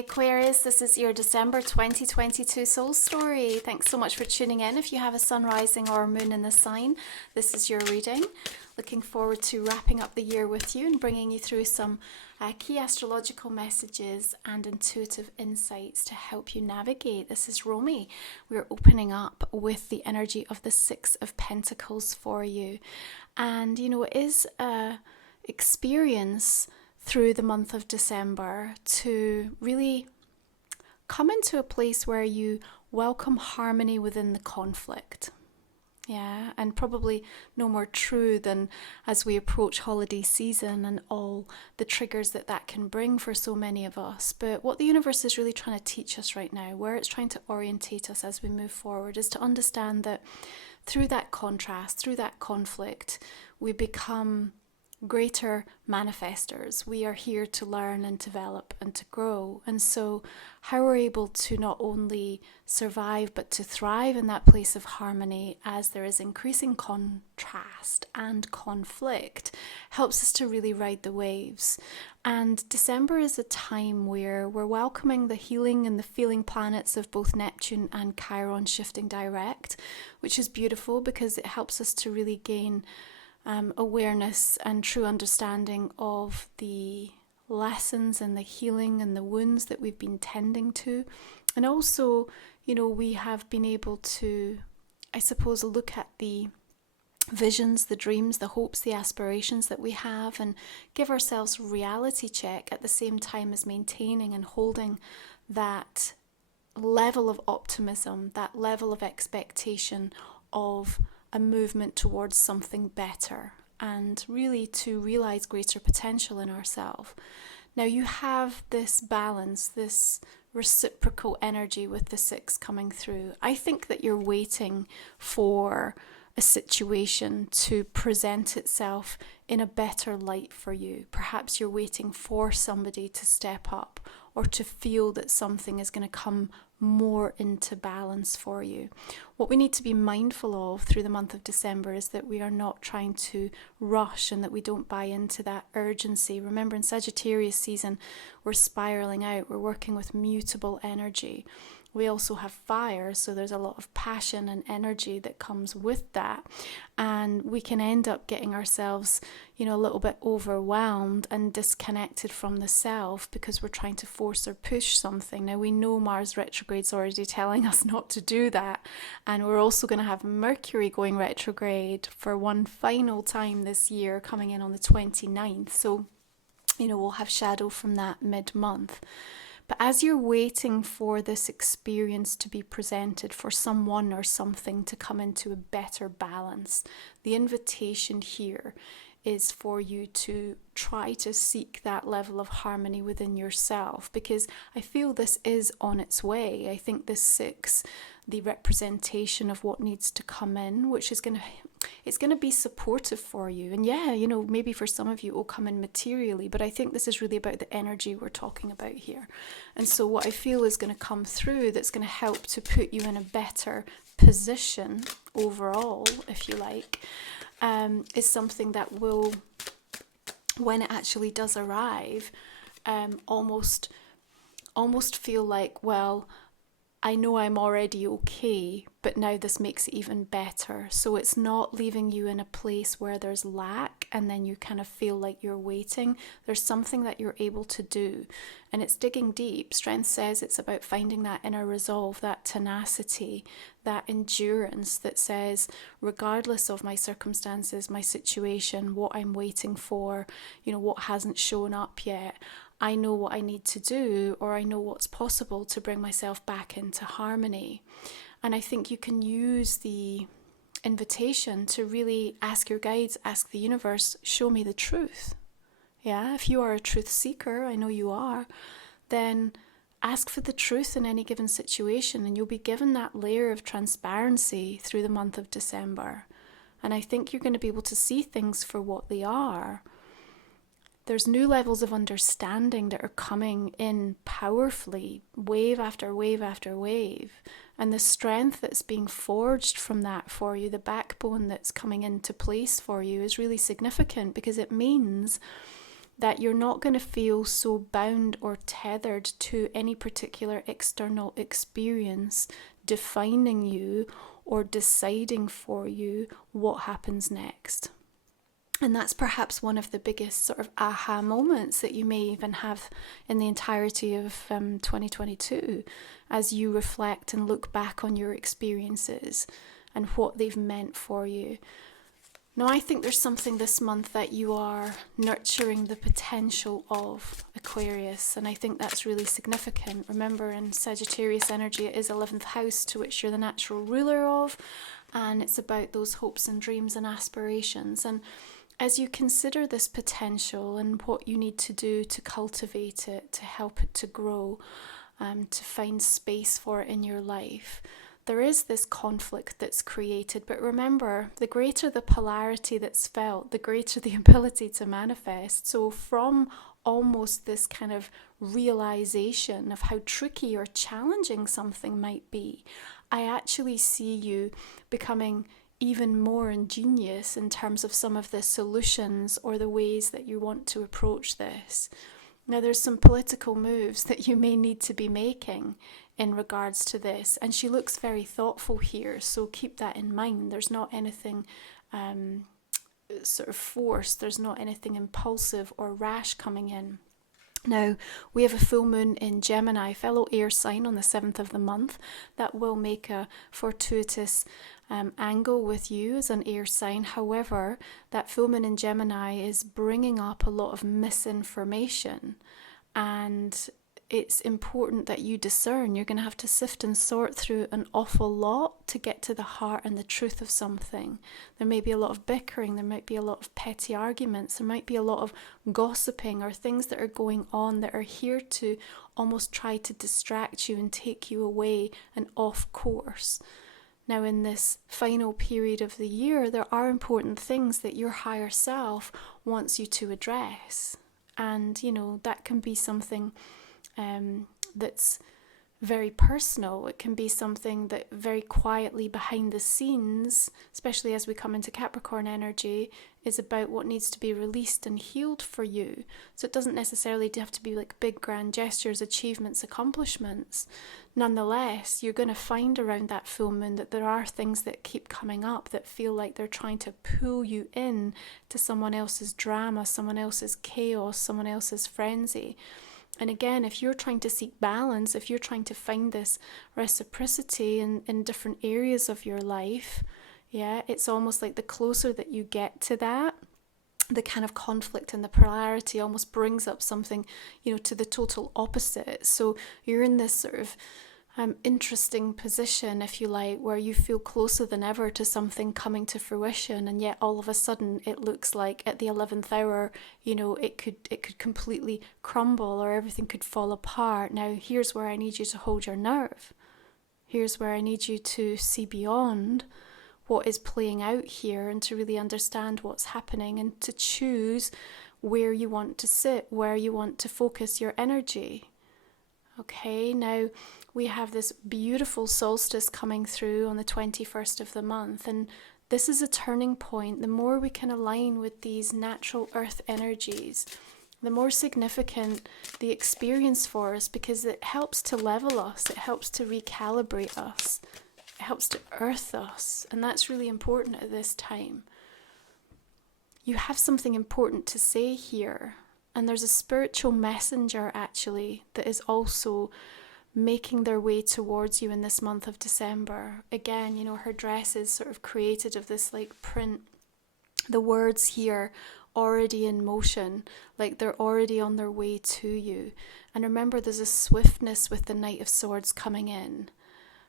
Aquarius, this is your December 2022 soul story. Thanks so much for tuning in. If you have a sun rising or moon in the sign, this is your reading. Looking forward to wrapping up the year with you and bringing you through some key astrological messages and intuitive insights to help you navigate. This is Romy. We're opening up with the energy of the Six of Pentacles for you. And, you know, it is a experience through the month of December to really come into a place where you welcome harmony within the conflict. Yeah, and probably no more true than as we approach holiday season and all the triggers that can bring for so many of us. But what the universe is really trying to teach us right now, where it's trying to orientate us as we move forward, is to understand that through that contrast, through that conflict, we become greater manifestors. We are here to learn and develop and to grow. And so how we're able to not only survive but to thrive in that place of harmony as there is increasing contrast and conflict helps us to really ride the waves. And December is a time where we're welcoming the healing and the feeling planets of both Neptune and Chiron shifting direct, which is beautiful because it helps us to really gain awareness and true understanding of the lessons and the healing and the wounds that we've been tending to. And also, you know, we have been able to, I suppose, look at the visions, the dreams, the hopes, the aspirations that we have and give ourselves a reality check at the same time as maintaining and holding that level of optimism, that level of expectation of a movement towards something better and really to realize greater potential in ourselves. Now you have this balance, this reciprocal energy with the six coming through. I think that you're waiting for a situation to present itself in a better light for you. Perhaps you're waiting for somebody to step up or to feel that something is going to come more into balance for you. What we need to be mindful of through the month of December is that we are not trying to rush and that we don't buy into that urgency. Remember, in Sagittarius season, we're spiraling out. We're working with mutable energy. We also have fire, so there's a lot of passion and energy that comes with that. And we can end up getting ourselves, you know, a little bit overwhelmed and disconnected from the self because we're trying to force or push something. Now, we know Mars retrograde's already telling us not to do that. And we're also going to have Mercury going retrograde for one final time this year, coming in on the 29th. So, you know, we'll have shadow from that mid-month. But as you're waiting for this experience to be presented, for someone or something to come into a better balance, the invitation here is for you to try to seek that level of harmony within yourself, because I feel this is on its way. I think this six, the representation of what needs to come in, which is it's going to be supportive for you. And yeah, you know, maybe for some of you it will come in materially, but I think this is really about the energy we're talking about here. And so what I feel is going to come through that's going to help to put you in a better position overall, if you like, is something that will, when it actually does arrive, almost feel like, well, I know I'm already okay, but now this makes it even better. So it's not leaving you in a place where there's lack and then you kind of feel like you're waiting. There's something that you're able to do, and it's digging deep. Strength says it's about finding that inner resolve, that tenacity, that endurance that says, regardless of my circumstances, my situation, what I'm waiting for, you know, what hasn't shown up yet, I know what I need to do, or I know what's possible to bring myself back into harmony. And I think you can use the invitation to really ask your guides, ask the universe, show me the truth. Yeah, if you are a truth seeker, I know you are, then ask for the truth in any given situation, and you'll be given that layer of transparency through the month of December. And I think you're going to be able to see things for what they are. There's new levels of understanding that are coming in powerfully, wave after wave after wave. And the strength that's being forged from that for you, the backbone that's coming into place for you, is really significant, because it means that you're not going to feel so bound or tethered to any particular external experience defining you or deciding for you what happens next. And that's perhaps one of the biggest sort of aha moments that you may even have in the entirety of 2022 as you reflect and look back on your experiences and what they've meant for you. Now, I think there's something this month that you are nurturing the potential of, Aquarius, and I think that's really significant. Remember, in Sagittarius energy, it is 11th house, to which you're the natural ruler of, and it's about those hopes and dreams and aspirations. And as you consider this potential and what you need to do to cultivate it, to help it to grow, to find space for it in your life, there is this conflict that's created. But remember, the greater the polarity that's felt, the greater the ability to manifest. So from almost this kind of realization of how tricky or challenging something might be, I actually see you becoming even more ingenious in terms of some of the solutions or the ways that you want to approach this. Now, there's some political moves that you may need to be making in regards to this, and she looks very thoughtful here, so keep that in mind. There's not anything sort of forced, there's not anything impulsive or rash coming in. Now, we have a full moon in Gemini, fellow air sign, on the 7th of the month. That will make a fortuitous angle with you as an air sign. However, that full moon in Gemini is bringing up a lot of misinformation, and it's important that you discern. You're going to have to sift and sort through an awful lot to get to the heart and the truth of something. There may be a lot of bickering, there might be a lot of petty arguments, there might be a lot of gossiping or things that are going on that are here to almost try to distract you and take you away and off course. Now, in this final period of the year, there are important things that your higher self wants you to address. And, you know, that can be something that's very personal. It can be something that very quietly behind the scenes, especially as we come into Capricorn energy, is about what needs to be released and healed for you. So it doesn't necessarily have to be like big grand gestures, achievements, accomplishments. Nonetheless, you're going to find around that full moon that there are things that keep coming up that feel like they're trying to pull you in to someone else's drama, someone else's chaos, someone else's frenzy. And again, if you're trying to seek balance, if you're trying to find this reciprocity in different areas of your life, yeah, it's almost like the closer that you get to that, the kind of conflict and the polarity almost brings up something, you know, to the total opposite. So you're in this sort of interesting position, if you like, where you feel closer than ever to something coming to fruition, and yet all of a sudden it looks like at the 11th hour, you know, it could completely crumble or everything could fall apart. Now, here's where I need you to hold your nerve. Here's where I need you to see beyond what is playing out here and to really understand what's happening and to choose where you want to sit, where you want to focus your energy. Okay, now we have this beautiful solstice coming through on the 21st of the month, and this is a turning point. The more we can align with these natural earth energies, the more significant the experience for us, because it helps to level us, it helps to recalibrate us, it helps to earth us, and that's really important at this time. You have something important to say here, and there's a spiritual messenger actually that is also making their way towards you in this month of December. Again, you know, her dress is sort of created of this like print. The words here already in motion, like they're already on their way to you. And remember, there's a swiftness with the Knight of Swords coming in,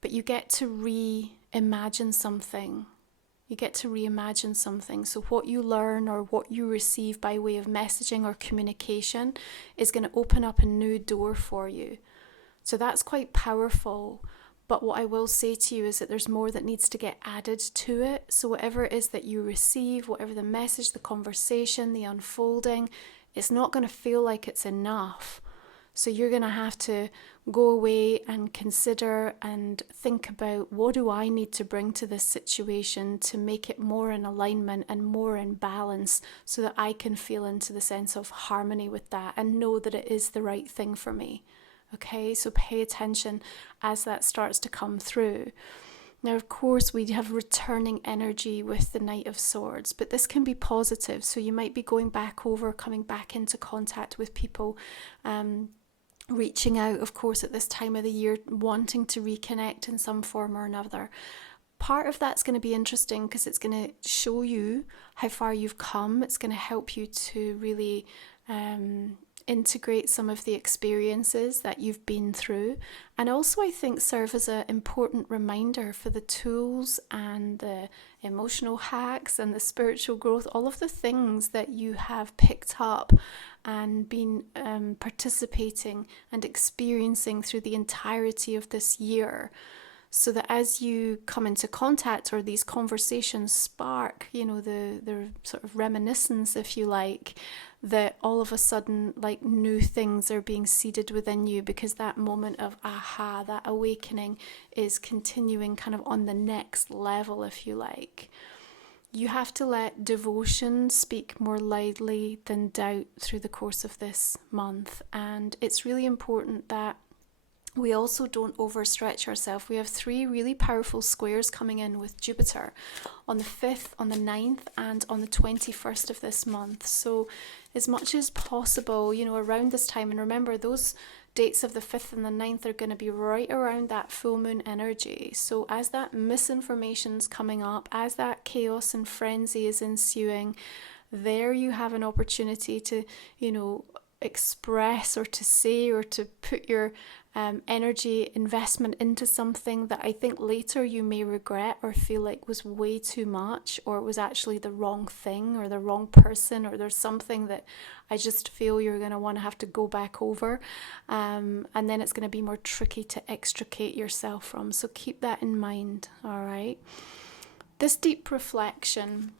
but you get to reimagine something. You get to reimagine something. So what you learn or what you receive by way of messaging or communication is going to open up a new door for you. So that's quite powerful. But what I will say to you is that there's more that needs to get added to it. So whatever it is that you receive, whatever the message, the conversation, the unfolding, it's not going to feel like it's enough. So you're going to have to go away and consider and think about, what do I need to bring to this situation to make it more in alignment and more in balance, so that I can feel into the sense of harmony with that and know that it is the right thing for me. Okay, so pay attention as that starts to come through. Now, of course, we have returning energy with the Knight of Swords, but this can be positive. So you might be going back over, coming back into contact with people, reaching out, of course, at this time of the year, wanting to reconnect in some form or another. Part of that's going to be interesting because it's going to show you how far you've come. It's going to help you to really integrate some of the experiences that you've been through, and also I think serve as an important reminder for the tools and the emotional hacks and the spiritual growth, all of the things that you have picked up and been participating and experiencing through the entirety of this year. So that as you come into contact, or these conversations spark, the sort of reminiscence, if you like, that all of a sudden, like, new things are being seeded within you, because that moment of aha, that awakening is continuing kind of on the next level, if you like. You have to let devotion speak more loudly than doubt through the course of this month. And it's really important that we also don't overstretch ourselves. We have 3 really powerful squares coming in with Jupiter on the 5th, on the 9th, and on the 21st of this month. So as much as possible, around this time, and remember, those dates of the 5th and the 9th are going to be right around that full moon energy. So as that misinformation's coming up, as that chaos and frenzy is ensuing, there you have an opportunity to, express or to say or to put your energy investment into something that I think later you may regret or feel like was way too much, or it was actually the wrong thing or the wrong person, or there's something that I just feel you're going to want to have to go back over, and then it's going to be more tricky to extricate yourself from. So keep that in mind, all right? This deep reflection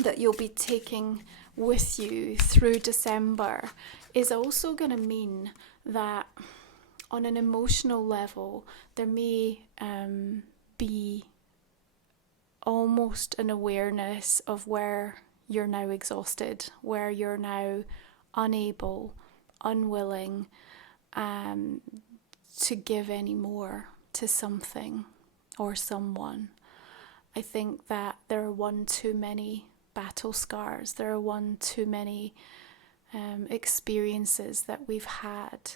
that you'll be taking with you through December is also going to mean that on an emotional level, there may be almost an awareness of where you're now exhausted, where you're now unable, unwilling to give any more to something or someone. I think that there are one too many battle scars. There are one too many experiences that we've had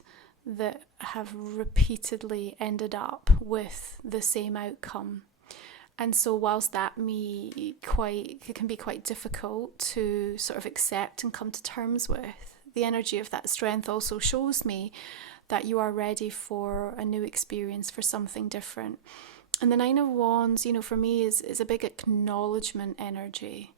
that have repeatedly ended up with the same outcome. And so whilst that it can be quite difficult to sort of accept and come to terms with, the energy of that strength also shows me that you are ready for a new experience, for something different. And the Nine of Wands, for me is a big acknowledgement energy,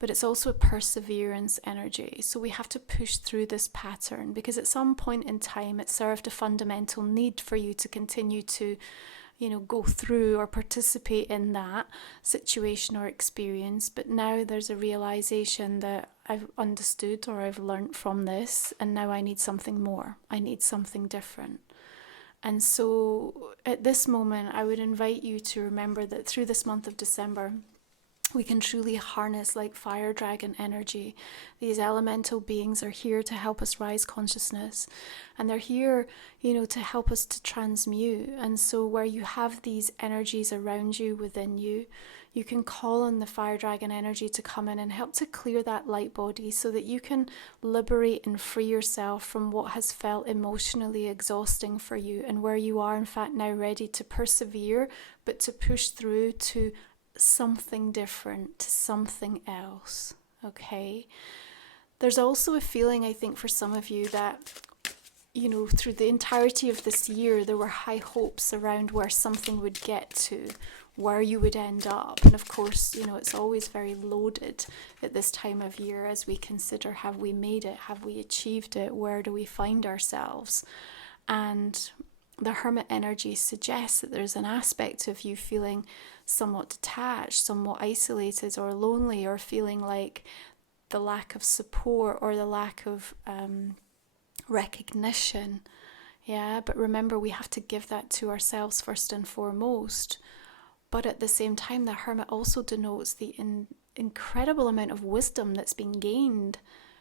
but it's also a perseverance energy. So we have to push through this pattern, because at some point in time it served a fundamental need for you to continue to, go through or participate in that situation or experience. But now there's a realization that I've understood or I've learned from this, and now I need something more. I need something different. And so at this moment, I would invite you to remember that through this month of December, we can truly harness like fire dragon energy. These elemental beings are here to help us rise consciousness, and they're here, to help us to transmute. And so where you have these energies around you, within you, you can call on the fire dragon energy to come in and help to clear that light body, so that you can liberate and free yourself from what has felt emotionally exhausting for you, and where you are in fact now ready to persevere, but to push through to something different, to something else. Okay, there's also a feeling, I think, for some of you that through the entirety of this year there were high hopes around where something would get to, where you would end up. And of course, it's always very loaded at this time of year as we consider, have we made it, have we achieved it, where do we find ourselves? And the Hermit energy suggests that there's an aspect of you feeling somewhat detached, somewhat isolated or lonely, or feeling like the lack of support or the lack of recognition. Yeah, but remember, we have to give that to ourselves first and foremost. But at the same time, the Hermit also denotes the incredible amount of wisdom that's been gained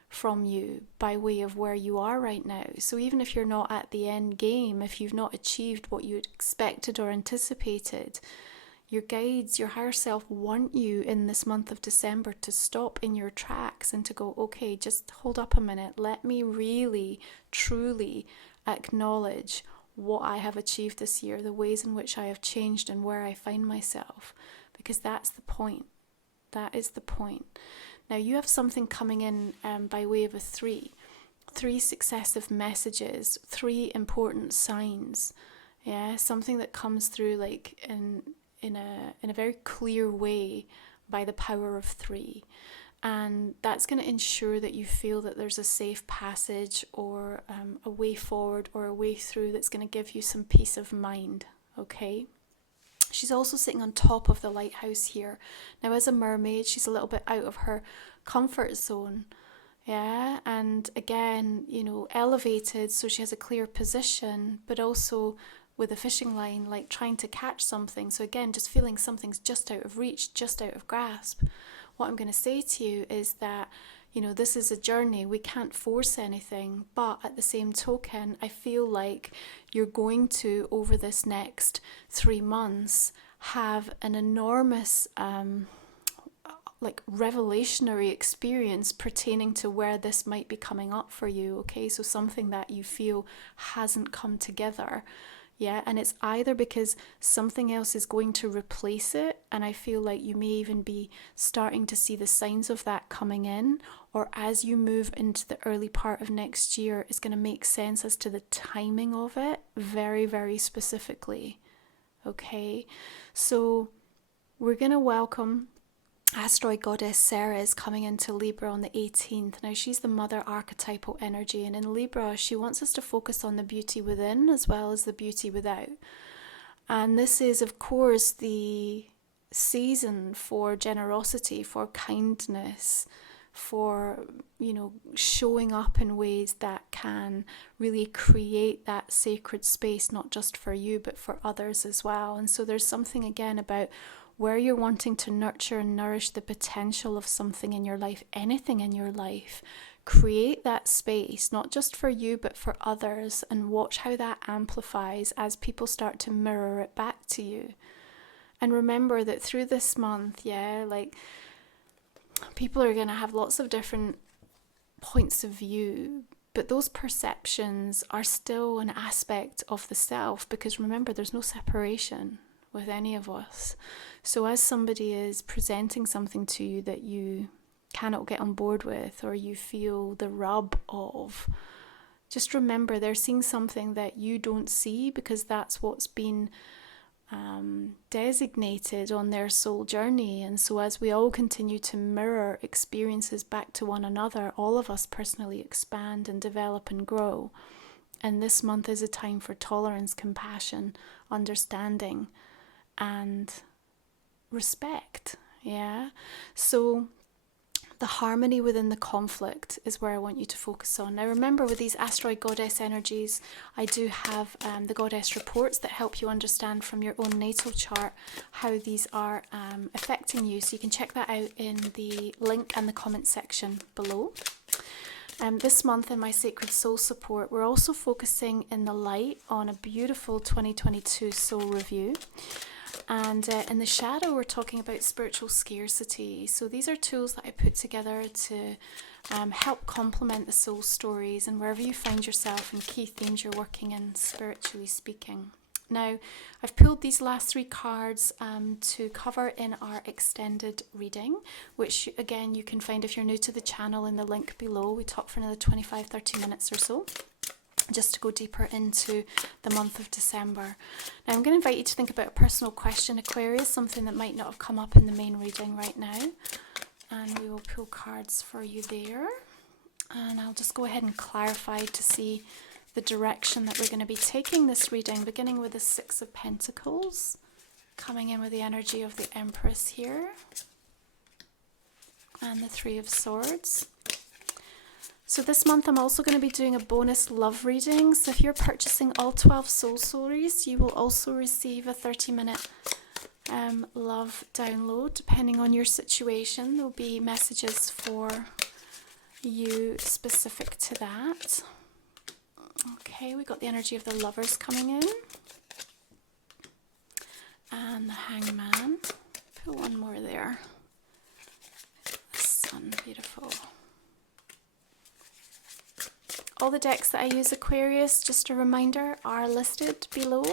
from you by way of where you are right now. So even if you're not at the end game, if you've not achieved what you expected or anticipated, your guides, your higher self want you in this month of December to stop in your tracks and to go, okay, just hold up a minute. Let me really, truly acknowledge what I have achieved this year, the ways in which I have changed and where I find myself. Because that's the point. That is the point. Now you have something coming in by way of a three successive messages, 3 important signs. Yeah, something that comes through like in a very clear way by the power of 3. And that's going to ensure that you feel that there's a safe passage or a way forward or a way through that's going to give you some peace of mind, okay? She's also sitting on top of the lighthouse here. Now, as a mermaid, she's a little bit out of her comfort zone, yeah? And again, you know, elevated, so she has a clear position, but also with a fishing line, like trying to catch something. So again, just feeling something's just out of reach, just out of grasp. What I'm going to say to you is that, you know, this is a journey. We can't force anything. But at the same token, I feel like you're going to, over this next 3 months, have an enormous like revelationary experience pertaining to where this might be coming up for you, okay? So something that you feel hasn't come together. Yeah, and it's either because something else is going to replace it, and I feel like you may even be starting to see the signs of that coming in, or as you move into the early part of next year, it's going to make sense as to the timing of it very, very specifically. Okay, so we're going to welcome asteroid goddess Ceres coming into Libra on the 18th. Now she's the mother archetypal energy, and in Libra she wants us to focus on the beauty within as well as the beauty without. And this is of course the season for generosity, for kindness, for, you know, showing up in ways that can really create that sacred space, not just for you but for others as well. And so there's something again about where you're wanting to nurture and nourish the potential of something in your life, anything in your life. Create that space, not just for you, but for others, and watch how that amplifies as people start to mirror it back to you. And remember that through this month, yeah, like people are going to have lots of different points of view, but those perceptions are still an aspect of the self, because remember, there's no separation with any of us. So as somebody is presenting something to you that you cannot get on board with, or you feel the rub of, just remember they're seeing something that you don't see, because that's what's been designated on their soul journey. And so as we all continue to mirror experiences back to one another, all of us personally expand and develop and grow. And this month is a time for tolerance, compassion, understanding, and respect. Yeah, so the harmony within the conflict is where I want you to focus on. Now remember, with these asteroid goddess energies, I do have the goddess reports that help you understand from your own natal chart how these are affecting you. So you can check that out in the link and the comment section below. This month in my Sacred Soul Support, we're also focusing in the light on a beautiful 2022 soul review. And in the shadow, we're talking about spiritual scarcity. So these are tools that I put together to help complement the soul stories and wherever you find yourself and key themes you're working in, spiritually speaking. Now, I've pulled these last 3 cards to cover in our extended reading, which again, you can find if you're new to the channel in the link below. We talk for another 25-30 minutes or so, just to go deeper into the month of December. Now I'm going to invite you to think about a personal question, Aquarius, something that might not have come up in the main reading right now. And we will pull cards for you there. And I'll just go ahead and clarify to see the direction that we're going to be taking this reading, beginning with the 6 of Pentacles, coming in with the energy of the Empress here, and the 3 of Swords. So this month I'm also going to be doing a bonus love reading. So if you're purchasing all 12 soul stories, you will also receive a 30-minute love download. Depending on your situation, there'll be messages for you specific to that. Okay, we got the energy of the Lovers coming in. And the Hangman. Put one more there. The Sun, beautiful. All the decks that I use, Aquarius, just a reminder, are listed below.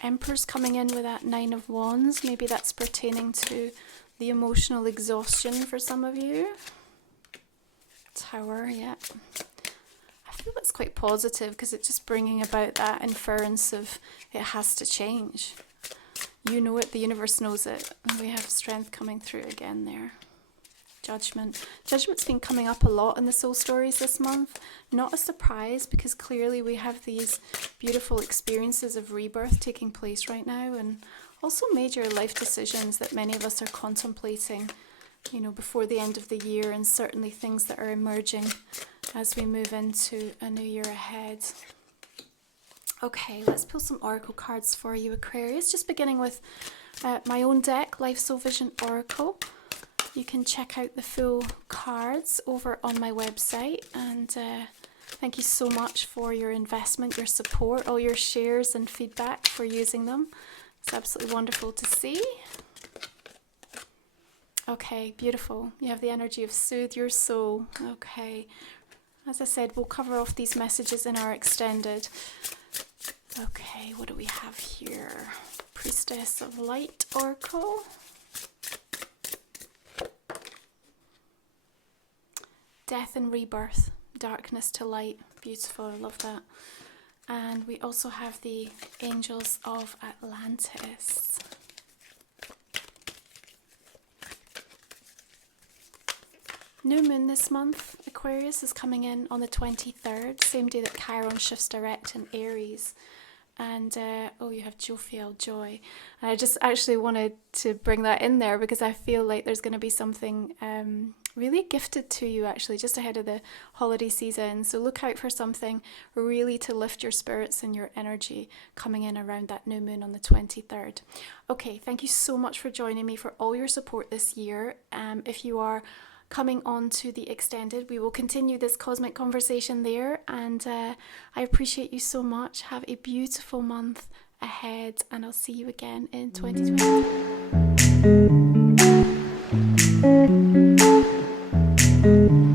Emperor's coming in with that 9 of Wands. Maybe that's pertaining to the emotional exhaustion for some of you. Tower, yeah. I feel that's quite positive because it's just bringing about that inference of it has to change. You know it, the universe knows it. And we have strength coming through again there. Judgment. Judgment's been coming up a lot in the soul stories this month. Not a surprise, because clearly we have these beautiful experiences of rebirth taking place right now, and also major life decisions that many of us are contemplating, you know, before the end of the year, and certainly things that are emerging as we move into a new year ahead. Okay, let's pull some oracle cards for you, Aquarius. Just beginning with my own deck, Life Soul Vision Oracle. You can check out the full cards over on my website, and thank you so much for your investment, your support, all your shares and feedback for using them. It's absolutely wonderful to see. Okay, beautiful. You have the energy of soothe your soul. Okay, as I said, we'll cover off these messages in our extended. Okay, what do we have here? Priestess of Light Oracle. Death and rebirth, darkness to light. Beautiful, I love that. And we also have the Angels of Atlantis. New moon this month, Aquarius, is coming in on the 23rd, same day that Chiron shifts direct in Aries. And oh, you have jovial joy. And I just actually wanted to bring that in there because I feel like there's going to be something really gifted to you actually just ahead of the holiday season. So look out for something really to lift your spirits and your energy coming in around that new moon on the 23rd. Okay, thank you so much for joining me, for all your support this year. If you are coming on to the extended, we will continue this cosmic conversation there, and I appreciate you so much. Have a beautiful month ahead, and I'll see you again in 2020.